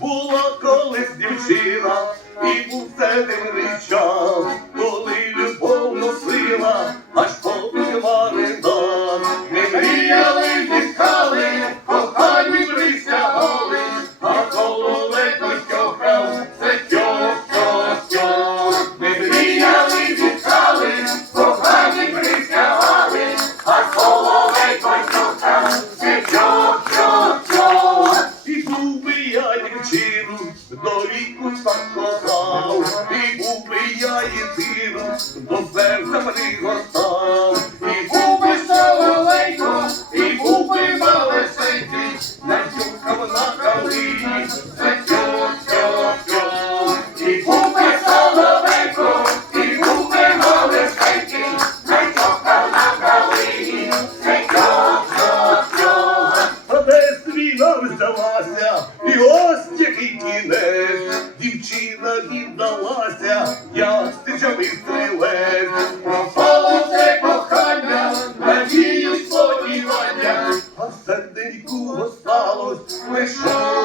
Була колись дівчина, і був це тим річав, коли любов носила. аж до віку і був би я єдину, до серця пригортав, і був би соловейко, і був би малесенький, натюкав на калині, це тьох, тьох, тьох. І був би і був би малесенький, натюкав на калині, це тьох, тьох, тьох. А десь війна взялася, і ось вірно віддалася, я стичаний стрілець, пропало це кохання, надію сподівання, а серденьку осталось лише.